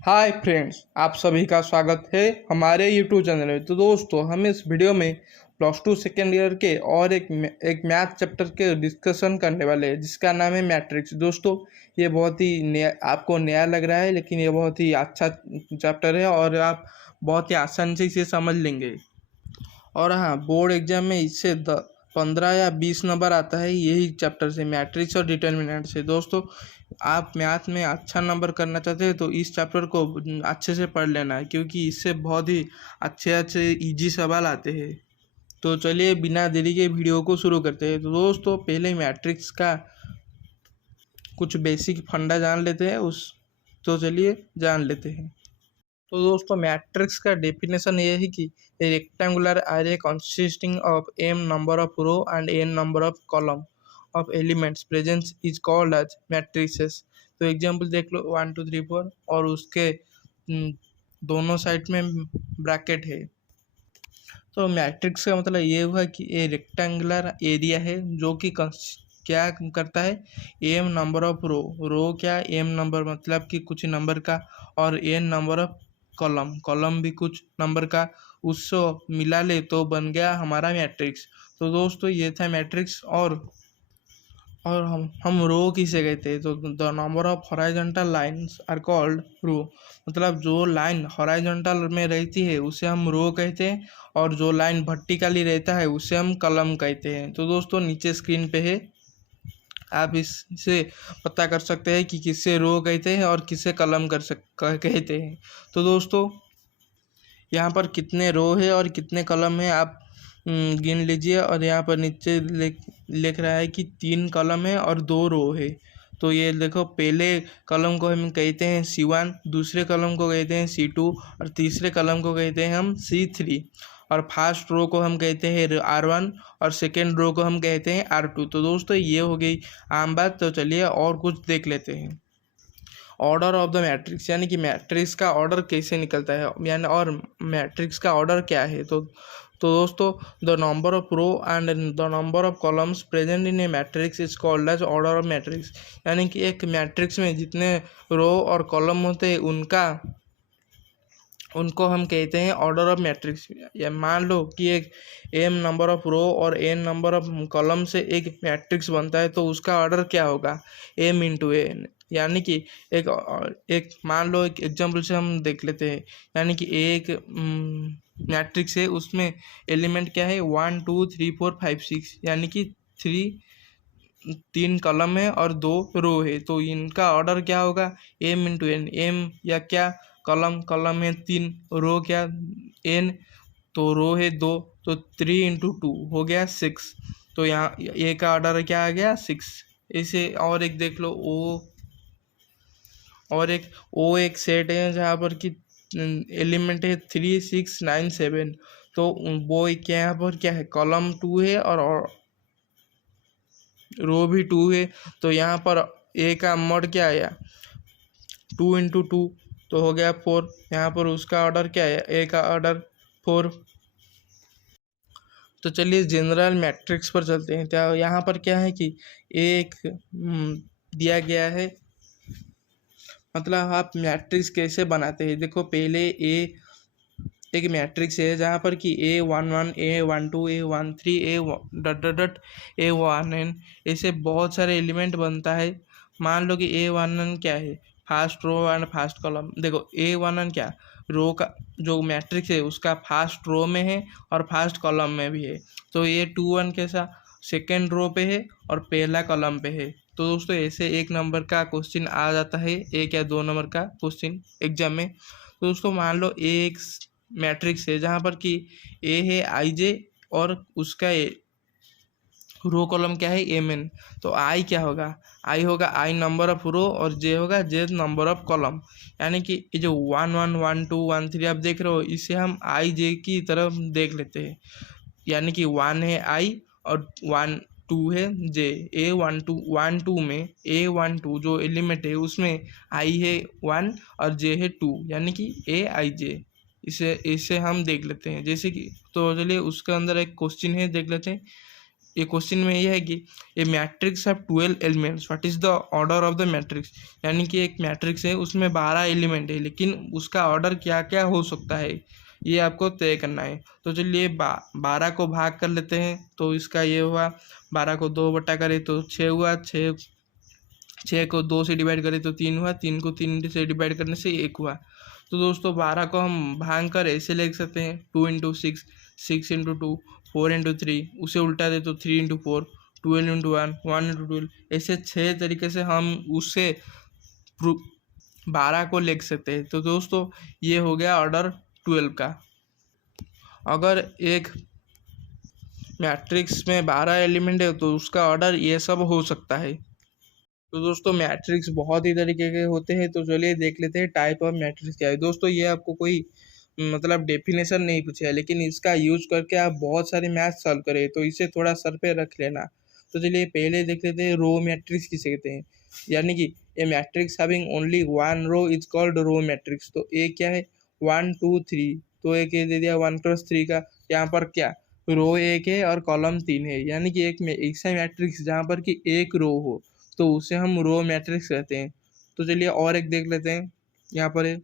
Hi friends, आप सभी का स्वागत है हमारे यूट्यूब चैनल में। तो दोस्तों, हम इस वीडियो में प्लस टू सेकेंड ईयर के और एक मैथ चैप्टर के डिस्कशन करने वाले हैं जिसका नाम है मैट्रिक्स। दोस्तों, ये बहुत ही नया, आपको नया लग रहा है, लेकिन ये बहुत ही अच्छा चैप्टर है और आप बहुत ही आसानी से इसे समझ लेंगे। और हाँ, बोर्ड एग्जाम में इससे 15 या 20 नंबर आता है यही चैप्टर से, मैट्रिक्स और डिटर्मिनेंट से। दोस्तों, आप मैथ में अच्छा नंबर करना चाहते हैं तो इस चैप्टर को अच्छे से पढ़ लेना है, क्योंकि इससे बहुत ही अच्छे अच्छे इजी सवाल आते हैं। तो चलिए बिना देरी के वीडियो को शुरू करते हैं। तो दोस्तों, पहले मैट्रिक्स का कुछ बेसिक फंडा जान लेते हैं तो चलिए जान लेते हैं। तो दोस्तों, मैट्रिक्स का डेफिनेशन ये है कि a rectangular array consisting of m number of row and n number of column of elements presence is called as matrices. तो एग्जांपल देख लो, 1 2 3 4 और उसके दोनों साइड में ब्रैकेट है। तो मैट्रिक्स का मतलब ये हुआ कि ए रेक्टेंगुलर एरिया है जो कि क्या करता है, एम नंबर ऑफ रो क्या, एम नंबर मतलब कि कुछ नंबर का, और एन नंबर ऑफ कॉलम भी कुछ नंबर का, उससे मिला ले तो बन गया हमारा मैट्रिक्स। तो दोस्तों, ये था मैट्रिक्स। और हम रो किसे कहते हैं, तो the number of horizontal lines are called row. मतलब जो लाइन हॉराइजॉन्टल में रहती है उसे हम रो कहते हैं, और जो लाइन वर्टिकली रहता है उसे हम कॉलम कहते हैं। तो दोस्तों, नीचे स्क्रीन पे है, आप इससे पता कर सकते हैं कि किससे रो कहते हैं और किससे कॉलम कहते हैं। तो दोस्तों, यहाँ पर कितने रो है और कितने कॉलम है आप गिन लीजिए। और यहाँ पर नीचे लिख रहा है कि 3 कॉलम है और 2 रो है। तो ये देखो, पहले कॉलम को हम कहते हैं C1, दूसरे कॉलम को कहते हैं C2 और तीसरे कॉलम को कहते हैं हम C3। और फर्स्ट रो को हम कहते हैं R1 और सेकेंड रो को हम कहते हैं R2। तो दोस्तों, ये हो गई आम बात। तो चलिए और कुछ देख लेते हैं। ऑर्डर ऑफ द मैट्रिक्स, यानी कि मैट्रिक्स का ऑर्डर कैसे निकलता है, यानी और मैट्रिक्स का ऑर्डर क्या है। तो दोस्तों, the number of row and the number of columns present in a matrix is called as order of matrix. यानी कि एक मैट्रिक्स में जितने रो और कॉलम होते हैं उनको हम कहते हैं ऑर्डर ऑफ मैट्रिक्स। या मान लो कि एक एम नंबर ऑफ रो और एन नंबर ऑफ कॉलम से एक मैट्रिक्स बनता है, तो उसका ऑर्डर क्या होगा, एम इंटू एन। यानी कि एक मान लो, एक एग्जांपल से हम देख लेते हैं। यानी कि एक मैट्रिक्स है, उसमें एलिमेंट क्या है, 1 2 3 4 5 6, यानी कि 3 कॉलम है और 2 रो है। तो इनका ऑर्डर क्या होगा, एम इंटू एन। एम या क्या, कॉलम है 3, रो क्या, एन, तो रो है 2, तो 3 इंटू 2 हो गया 6। तो यहाँ ए का ऑर्डर क्या आ गया, 6। इसे और एक देख लो, एक सेट है जहाँ पर कि एलिमेंट है 3 6 9 7। तो वो क्या, यहाँ पर क्या है, कॉलम 2 है और रो भी 2 है। तो यहाँ पर ए का मोड क्या आया, 2 इंटू 2, तो हो गया 4। यहाँ पर उसका ऑर्डर क्या है, ए का ऑर्डर 4। तो चलिए जनरल मैट्रिक्स पर चलते हैं। क्या यहाँ पर क्या है कि एक दिया गया है, मतलब आप मैट्रिक्स कैसे बनाते हैं। देखो, पहले एक मैट्रिक्स है जहाँ पर कि A11 A12 A13 A dot dot dot A1n, ऐसे बहुत सारे एलिमेंट बनता है। मान लो कि A11 क्या है, first row and first column. देखो, A11 क्या, रो का जो मैट्रिक्स है उसका फर्स्ट रो में है और फर्स्ट कॉलम में भी है। तो A21 कैसा, सेकेंड रो पे है और पहला कॉलम पे है। तो दोस्तों, ऐसे एक नंबर का क्वेश्चन आ जाता है, एक या 2 नंबर का क्वेश्चन एग्जाम में। तो दोस्तों, मान लो एक मैट्रिक्स है जहाँ पर कि ए है आई जे और उसका रो कॉलम क्या है, एम एन। तो आई क्या होगा, आई होगा आई नंबर ऑफ रो और जे होगा जे नंबर ऑफ कॉलम। यानी कि ये जो 1 1 1 2 1 3 आप देख रहे हो, इसे हम आई जे की तरफ देख लेते हैं। यानी कि 1 है आई और 1 2 है जे। A12 में A12 जो एलिमेंट है उसमें आई है 1 और जे है 2, यानी कि ए आई जे। इसे हम देख लेते हैं, जैसे कि, तो चलिए उसके अंदर एक क्वेश्चन है, देख लेते हैं। ये क्वेश्चन में ये है कि a matrix of 12 elements, what is the order of the matrix. यानी कि एक मैट्रिक्स है, उसमें 12 एलिमेंट है, लेकिन उसका ऑर्डर क्या क्या हो सकता है ये आपको तय करना है। तो चलिए 12 को भाग कर लेते हैं। तो इसका ये हुआ, 12 को 2 बटा करें तो 6 हुआ, 6 को 2 से डिवाइड करें तो 3 हुआ, 3 को 3 से डिवाइड करने से 1 हुआ। तो दोस्तों 12 को हम भाग कर ऐसे लिख सकते हैं 2 इंटू 6, 6 इंटू 2, 4 इंटू 3, उसे उल्टा दे तो 3 इंटू 4, 12 इंटू 1, 1 इंटू 12। ऐसे 6 तरीके से हम उससे 12 को लिख सकते हैं। तो दोस्तों ये हो गया ऑर्डर 12 का। अगर एक मैट्रिक्स में 12 एलिमेंट है तो उसका ऑर्डर ये सब हो सकता है। तो दोस्तों मैट्रिक्स बहुत ही तरीके के होते हैं। तो चलिए देख लेते हैं टाइप ऑफ मैट्रिक्स क्या है। दोस्तों ये आपको कोई मतलब डेफिनेशन नहीं पूछा है, लेकिन इसका यूज करके आप बहुत सारे मैथ सॉल्व करें, तो इसे थोड़ा सर पे रख लेना। तो चलिए पहले देख लेते हैं रो मैट्रिक्स किसे कहते हैं। यानी कि a matrix having only one row is called row matrix. तो ए क्या है, 1 2 3, तो एक ये दे दिया 1+3 का। यहाँ पर क्या, रो 1 है और कॉलम 3 है, यानी कि एक ऐसा मैट्रिक्स जहाँ पर कि एक रो हो तो उसे हम रो मैट्रिक्स कहते हैं। तो चलिए और एक देख लेते हैं। यहाँ पर है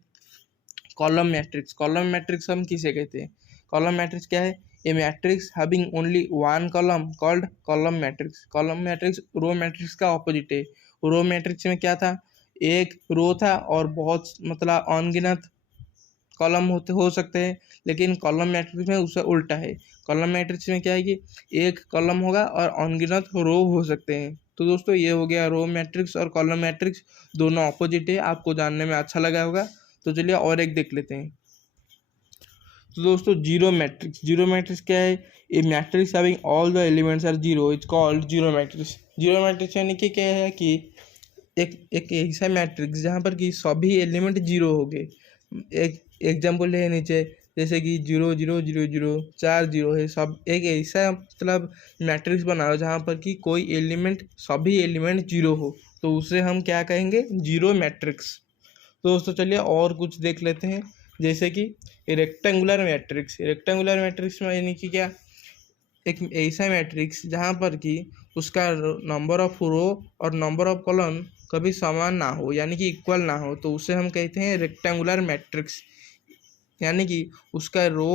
कॉलम मैट्रिक्स। कॉलम मैट्रिक्स हम किसे कहते हैं। कॉलम मैट्रिक्स क्या है, a matrix having only one column called column matrix. Column matrix row matrix का ऑपोजिट है। रो मैट्रिक्स में क्या था, एक रो था और बहुत मतलब अनगिनत कॉलम होते हो सकते हैं, लेकिन कॉलम मैट्रिक्स में उससे उल्टा है। कॉलम मैट्रिक्स में क्या है कि एक कॉलम होगा और अनगिनत रो हो सकते हैं। तो दोस्तों ये हो गया रो मैट्रिक्स और कॉलम मैट्रिक्स, दोनों ऑपोजिट है। आपको जानने में अच्छा लगा होगा। तो चलिए और एक देख लेते हैं। तो दोस्तों जीरो मैट्रिक्स। जीरो मैट्रिक्स क्या है, a matrix having all the elements are zero is called zero matrix. Zero matrix यानी कि क्या है कि एक ऐसा मैट्रिक्स जहाँ पर कि सभी एलिमेंट जीरो हो गए। एक एग्जाम्पल है नीचे, जैसे कि 0 0 0 0, 4 जीरो है सब। एक ऐसा मतलब मैट्रिक्स बनाओ जहाँ पर कि कोई एलिमेंट सभी एलिमेंट जीरो हो, तो उसे हम क्या कहेंगे, जीरो मैट्रिक्स। तो दोस्तों चलिए और कुछ देख लेते हैं, जैसे कि रेक्टेंगुलर मैट्रिक्स। रेक्टेंगुलर मैट्रिक्स में यानी कि क्या, एक ऐसा मैट्रिक्स जहाँ पर कि उसका नंबर ऑफ रो और नंबर ऑफ कॉलम कभी समान ना हो, यानी कि इक्वल ना हो, तो उसे हम कहते हैं रेक्टेंगुलर मैट्रिक्स। यानी कि उसका रो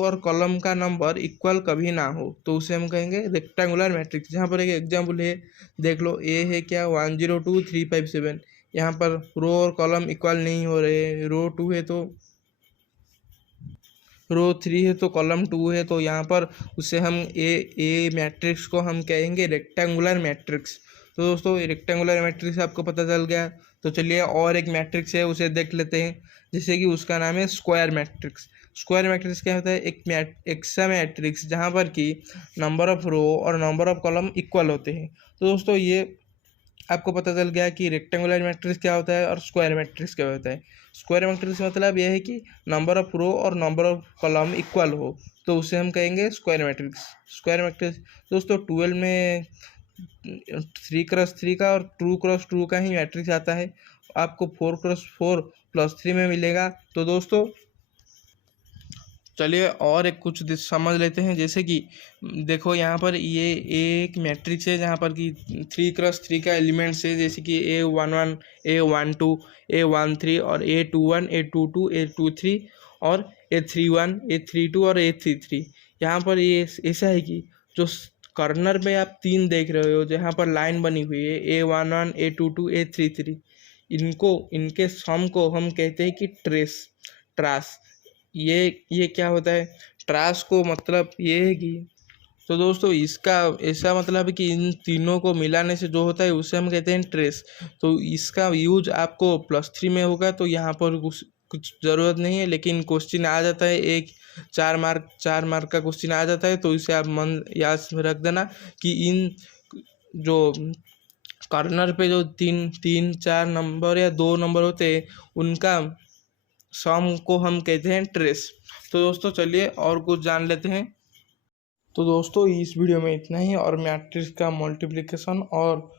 और कॉलम का नंबर इक्वल कभी ना हो, तो उसे हम कहेंगे रेक्टेंगुलर मैट्रिक्स। जहाँ पर एक एग्जाम्पल है, देख लो, ए है क्या 1 0 2 3 5 7। यहाँ पर रो और कॉलम इक्वल नहीं हो रहे, रो 2 है तो रो 3 है तो कॉलम 2 है, तो यहाँ पर उसे हम ए मैट्रिक्स को हम कहेंगे रेक्टेंगुलर मैट्रिक्स। तो दोस्तों रेक्टेंगुलर मैट्रिक्स आपको पता चल गया। तो चलिए और एक मैट्रिक्स है उसे देख लेते हैं, जैसे कि उसका नाम है स्क्वायर मैट्रिक्स। स्क्वायर मैट्रिक्स क्या होता है, एक ऐसा मैट्रिक्स जहाँ पर कि नंबर ऑफ रो और नंबर ऑफ कॉलम इक्वल होते हैं। तो दोस्तों ये आपको पता चल गया कि रेक्टेंगुलर मैट्रिक्स क्या होता है और स्क्वायर मैट्रिक्स क्या होता है। स्क्वायर मैट्रिक्स मतलब यह है कि नंबर ऑफ रो और नंबर ऑफ कॉलम इक्वल हो, तो उसे हम कहेंगे स्क्वायर मैट्रिक्स। स्क्वायर मैट्रिक्स दोस्तों 12 में 3x3 का और 2x2 का ही मैट्रिक्स आता है, आपको 4x4 +3 में मिलेगा। तो दोस्तों चलिए और एक कुछ समझ लेते हैं, जैसे कि देखो यहाँ पर ये एक मैट्रिक्स है जहाँ पर कि 3x3 का एलिमेंट्स है, जैसे कि A11 A12 A13 और A21 A22 A23 और A31 A32 और A33। यहाँ पर ये ऐसा है कि जो कर्नर में आप 3 देख रहे हो, जहाँ पर लाइन बनी हुई है A11 A22 A33, इनके सम को हम कहते हैं कि ट्रास। ये क्या होता है, ट्रास को मतलब ये है कि, तो दोस्तों इसका ऐसा मतलब है कि इन तीनों को मिलाने से जो होता है उसे हम कहते हैं ट्रेस। तो इसका यूज आपको +3 में होगा, तो यहाँ पर कुछ ज़रूरत नहीं है, लेकिन क्वेश्चन आ जाता है, एक 4 मार्क का क्वेश्चन आ जाता है, तो इसे आप मन याद में रख देना कि इन जो कॉर्नर पे जो 3 4 नंबर या 2 नंबर होते हैं उनका सम को हम कहते हैं ट्रेस। तो दोस्तों चलिए और कुछ जान लेते हैं। तो दोस्तों इस वीडियो में इतना ही, और मैट्रिक्स का मल्टीप्लिकेशन और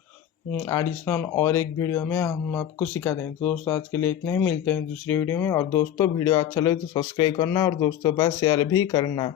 एडिशन और एक वीडियो में हम आपको सिखा देंगे। तो दोस्तों आज के लिए इतना ही, मिलते हैं दूसरी वीडियो में। और दोस्तों वीडियो अच्छा लगे तो सब्सक्राइब करना और दोस्तों बस शेयर भी करना।